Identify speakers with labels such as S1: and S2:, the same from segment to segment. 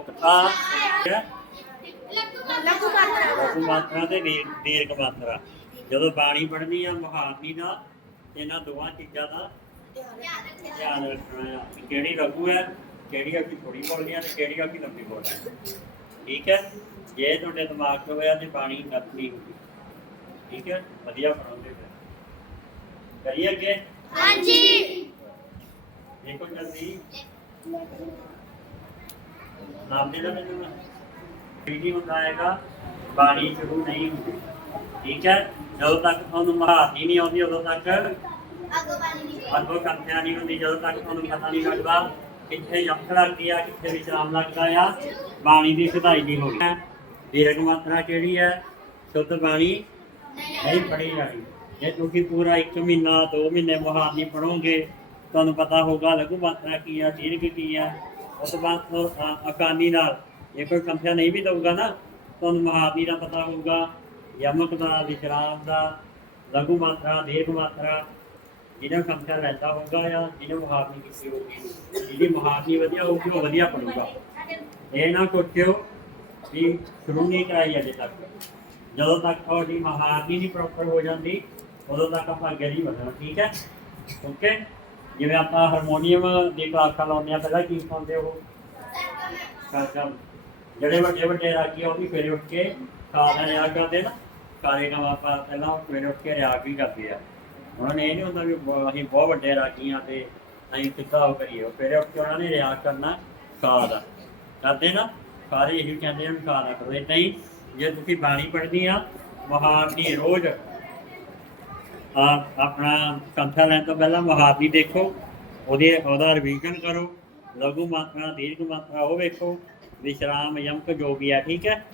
S1: ਕਿਆ?
S2: ਲਘੂ ਮਾਤਰਾ
S1: ਲਘੂ ਮਾਤਰਾ ਤੇ ਦੀਰ- ਦੀਰਘ ਮਾਤਰਾ ਜਦੋਂ ਬਾਣੀ ਪੜ੍ਹਨੀ ਆ ਮਹਾਰਨੀ ਦਾ ਇਹਨਾਂ ਦੋਵਾਂ ਚੀਜ਼ਾਂ ਦਾ ਧਿਆਨ ਰੱਖਣਾ ਆ ਕਿ ਕਿਹੜੀ ਲਘੂ ਹੈ ਕਿਹੜੀ ਅੱਖੀ ਥੋੜੀ ਬੋਲਣੀ ਆ ਤੇ ਕਿਹੜੀ ਅੱਖੀ ਲੰਬੀ ਬੋਲਣੀ ਆ। ਠੀਕ ਹੈ? ਜੇ ਤੁਹਾਡੇ ਦਿਮਾਗ 'ਚ ਹੋਇਆ ਤੇ ਬਾਣੀ ਨਕਲੀ ਹੋਊਗੀ ਠੀਕ ਹੈ? ਵਧੀਆ ਪੜ੍ਹੋਗੇ ਫਿਰ। ਕਰੀਏ ਅੱਗੇ?
S2: ਹਾਂਜੀ।
S1: ਦੇਖੋ ਜਲਦੀ। ਨਾਮ ਦੇ ਦੋ ਮੈਨੂੰ। ਨਹੀਂ ਹੁੰਦਾ ਹੈਗਾ, ਬਾਣੀ ਸ਼ੁਰੂ ਨਹੀਂ ਹੁੰਦੀ। ਠੀਕ ਹੈ? ਜਦੋਂ ਤੱਕ ਤੁਹਾਨੂੰ ਮਹਾਰਨੀ ਨਹੀਂ ਆਉਂਦੀ, ਉਦੋਂ ਤੱਕ ਅੱਗੋਂ ਕੰਪਿਆ ਨਹੀਂ ਹੁੰਦੀ, ਜਦੋਂ ਤੱਕ ਤੁਹਾਨੂੰ ਪਤਾ ਨਹੀਂ ਲੱਗਦਾ ਕਿੱਥੇ ਯਮਕ ਲੱਗਦੀ ਆ, ਕਿੱਥੇ ਵਿਸ਼ਰਾਮ ਲੱਗਦਾ ਆ, ਬਾਣੀ ਦੀ ਸਿਧਾਈ ਨਹੀਂ ਹੋਣੀ। ਹੈ? ਦੀਰਘ ਮਾਤਰਾ ਕਿਹੜੀ ਹੈ? ਸ਼ੁੱਧ ਬਾਣੀ ਨਹੀਂ ਪੜ੍ਹੀ ਜਾਣੀ। ਜੇ ਤੁਸੀਂ ਪੂਰਾ 1 ਮਹੀਨਾ 2 ਮਹੀਨੇ ਮਹਾਰਨੀ ਪੜੋਗੇ ਤੁਹਾਨੂੰ ਪਤਾ ਹੋਗਾ ਲਘੂ ਮਾਤਰਾ ਕੀ ਆ, ਦੀਰਘ ਕੀ ਆ। ਉਸ ਅਕਾਨੀ ਨਾਲ ਜੇ ਕੋਈ ਸੰਖਿਆ ਨਹੀਂ ਵੀ ਦਊਗਾ ਨਾ ਤੁਹਾਨੂੰ ਮਹਾਰਨੀ ਦਾ ਪਤਾ ਹੋਊਗਾ, ਯਮਕ ਦਾ, ਵਿਸ਼ਰਾਮ ਦਾ, ਲਘੂ ਮਾਤਰਾ ਦੀਰਘ ਮਾਤਰਾ, ਜਿਹਨਾਂ ਸੰਖਿਆ ਲੈਂਦਾ ਹੋਊਗਾ ਜਾਂ ਜਿਹਨੇ ਮਹਾਰਨੀ ਕੀਤੀ ਹੋਊਗੀ। ਜਿਹਦੀ ਮਹਾਰਨੀ ਵਧੀਆ ਹੋਊਗੀ, ਉਹ ਵਧੀਆ ਪੜੂਗਾ ਇਹ ਨਾ ਸੋਚਿਓ ਵੀ ਸ਼ੁਰੂ ਨਹੀਂ ਕਰਾਈ ਅਜੇ ਤੱਕ। ਜਦੋਂ ਤੱਕ ਤੁਹਾਡੀ ਮਹਾਰਨੀ ਨਹੀਂ ਪ੍ਰੋਪਰ ਹੋ ਜਾਂਦੀ, ਉਦੋਂ ਤੱਕ ਆਪਾਂ ਅੱਗੇ ਨਹੀਂ ਵਧਣਾ, ਠੀਕ ਹੈ? ਓਕੇ ਜਿਵੇਂ ਆਪਾਂ ਹਾਰਮੋਨੀਅਮ ਦੀ ਕਲਾਸਾਂ ਲਾਉਂਦੇ ਆ ਪਹਿਲਾਂ ਕੀ ਪਾਉਂਦੇ ਉਹ? ਸਰਗਮ ਜਿਹੜੇ ਵੱਡੇ ਵੱਡੇ ਰਾਗੀ ਉਹ ਵੀ ਫੇਰੇ ਉੱਠ ਕੇ ਖਾਣਾ ਰਿਆਜ਼ ਕਰਦੇ ਨਾ ਕਾਰੇ ਕਾ ਆਪਾਂ ਪਹਿਲਾਂ ਫੇਰੇ ਉੱਠ ਕੇ ਰਿਆਜ਼ ਵੀ ਕਰਦੇ ਆ। ਉਹਨਾਂ ਨੇ ਇਹ ਨਹੀਂ ਹੁੰਦਾ ਵੀ ਅਸੀਂ ਬਹੁਤ ਵੱਡੇ ਰਾਗੀਆਂ ਤੇ ਅਸੀਂ ਕਿੱਦਾਂ ਉਹ ਕਰੀਏ। ਫੇਰੇ ਉੱਠ ਕੇ ਉਹਨਾਂ ਨੇ ਰਿਆਜ਼ ਕਰਨਾ ਖਾ ਦਾ ਕਰਦੇ ਨਾ, ਸਾਰੇ ਇਹੀ ਕਹਿੰਦੇ ਆ ਵੀ ਖਾ ਨਾ ਕਰੋ। ਏਦਾਂ ਹੀ ਜੇ ਤੁਸੀਂ ਬਾਣੀ ਪੜ੍ਹਨੀ ਆ ਮਹਾਰਨੀ ਰੋਜ਼ ਆਪਣਾ ਕੰਠਾ ਲੈਣ ਤੋਂ ਪਹਿਲਾਂ ਮਹਾਰਨੀ ਦੇਖੋ ਉਹਦੇ ਉਹਦਾ ਰਿਵੀਜ਼ਨ ਕਰੋ ਲਘੂ ਮਾਤਰਾ ਦੀਰਘ ਮਾਤਰਾ ਉਹ ਵੇਖੋ ਵਿਸ਼ਰਾਮ ਯਮਕ ਜੋ ਵੀ ਹੈ ਠੀਕ ਹੈ?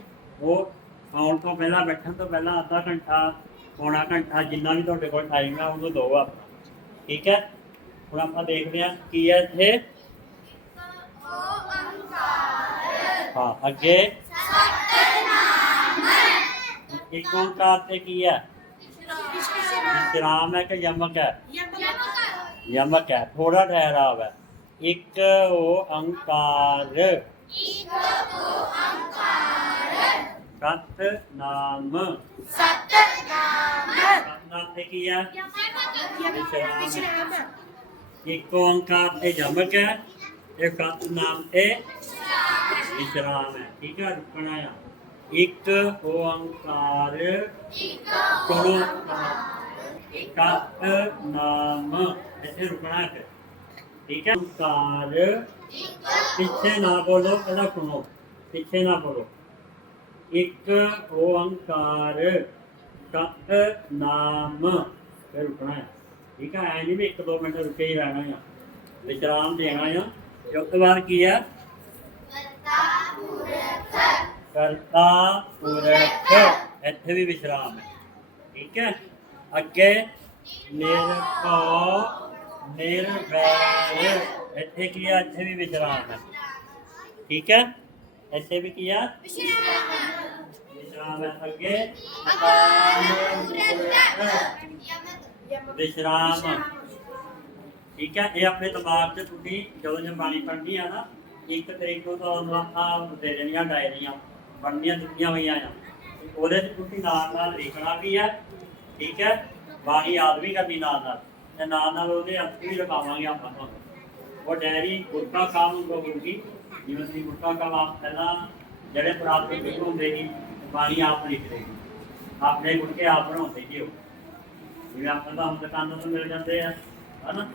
S1: ਉਹ ਆਉਣ ਤੋਂ ਪਹਿਲਾਂ ਬੈਠਣ ਤੋਂ ਪਹਿਲਾਂ ਅੱਧਾ ਘੰਟਾ ਪੌਣਾ ਘੰਟਾ ਜਿੰਨਾ ਵੀ ਤੁਹਾਡੇ ਕੋਲ ਟਾਈਮ ਹੈ ਉਹਨੂੰ ਦਿਓ ਆਪਣਾ ਠੀਕ ਹੈ? ਹੁਣ ਆਪਾਂ ਦੇਖਦੇ ਹਾਂ ਕੀ ਹੈ ਇੱਥੇ। ਹਾਂ ਅੱਗੇ। ਇੱਕ ਓੰਕਾਰ ਤੇ ਕੀ ਹੈ? ਵਿਸ਼ਰਾਮ ਹੈ ਕਿ ਯਮਕ ਹੈ ਯਮਕ ਹੈ ਥੋੜਾ ਠਹਿਰਾਵ ਹੈ ਇੱਕ ਓੰਕਾਰ ਸਤ ਨਾਮ ਸਤ ਨਾਮ ਤੇ ਕੀ ਹੈ ਇੱਕ ਓੰਕਾਰ ਤੇ ਯਮਕ ਹੈ ਇਹ ਸਤ ਨਾਮ ਤੇ ਵਿਸ਼ਰਾਮ ਹੈ ਠੀਕ ਰੁਕਣਾ ਆ ਇੱਕ ਓੰਕਾਰ ਸਤ ਨਾਮ ਇੱਥੇ ਰੁਕਣਾ ਹੈ ਠੀਕ ਹੈ? ਓੰਕਾਰ। ਪਿੱਛੇ ਨਾ ਬੋਲੋ ਪਹਿਲਾਂ ਸੁਣੋ। ਪਿੱਛੇ ਨਾ ਬੋਲੋ। ਇੱਕ ਓੰਕਾਰ ਸਤ ਨਾਮ ਫਿਰ ਰੁਕਣਾ ਹੈ। ਠੀਕ ਹੈ? ਐ ਨਹੀਂ ਵੀ ਇੱਕ ਦੋ ਮਿੰਟ ਰੁਕੇ ਹੀ ਰਹਿਣਾ ਆ। ਵਿਸ਼ਰਾਮ ਦੇਣਾ ਆ। ਉਸ ਤੋਂ ਬਾਅਦ ਕੀ ਹੈ? ਕਰਤਾ ਪੁਰਖ। ਇੱਥੇ ਵੀ ਵਿਸ਼ਰਾਮ ਹੈ। ਠੀਕ ਹੈ? ਅੱਗੇ ਨਿਰਭਉ ਨਿਰਵੈਰ। ਇੱਥੇ ਕੀ ਹੈ ਇੱਥੇ ਵੀ ਵਿਸ਼ਰਾਮ ਹੈ। ਠੀਕ ਹੈ? ਇੱਥੇ ਵੀ ਕੀ ਹੈ ਵਿਸ਼ਰਾਮ ਹੈ। ਅੱਗੇ ਵਿਸ਼ਰਾਮ। ਠੀਕ ਹੈ? ਇਹ ਆਪਣੇ ਦਿਮਾਗ 'ਚ ਤੁਸੀਂ ਜਦੋਂ ਜੇ ਬਾਣੀ ਪੜ੍ਹਨੀ ਆ ਨਾ, ਇੱਕ ਤਰੀਕ ਨੂੰ ਤੁਹਾਨੂੰ ਆਪਾਂ ਦੇ ਦੇਣੀਆਂ, ਡਾਇਰੀਆਂ। ਬਣਨੀਆਂ ਦਿੱਤੀਆਂ ਹੋਈਆਂ ਆ। ਉਹਦੇ 'ਚ ਤੁਸੀਂ ਨਾਲ ਨਾਲ ਲਿਖਣਾ ਵੀ ਹੈ ਠੀਕ ਹੈ? ਬਾਣੀ ਯਾਦ ਵੀ ਕਰਨੀ ਨਾਲ ਨਾਲ। ਤੇ ਨਾਲ ਨਾਲ ਉਹਦੇ ਅਰਥ ਵੀ ਲਗਾਵਾਂਗੇ ਆਪਾਂ ਤੁਹਾਨੂੰ। ਉਹ ਡਾਇਰੀ ਗੁਰਕਾ ਕੰਮ ਹੋਊਗੀ ਜਿਵੇਂ ਤੁਸੀਂ ਗੁਰਕਾ ਕੰਮ ਆਪ ਪਹਿਲਾਂ ਜਿਹੜੇ ਪ੍ਰਾਪਤ ਲਿਖ ਹੁੰਦੇ ਸੀ ਬਾਣੀ ਆਪ ਲਿਖਦੇ ਸੀ। ਆਪਣੇ ਗੁਰਕੇ ਆਪ ਬਣਾਉਂਦੇ ਸੀ ਉਹ। ਜਿਵੇਂ ਆਪਾਂ ਤਾਂ ਹੁਣ ਦੁਕਾਨਾਂ ਤੋਂ ਮਿਲ ਜਾਂਦੇ ਆ, ਹਨਾ?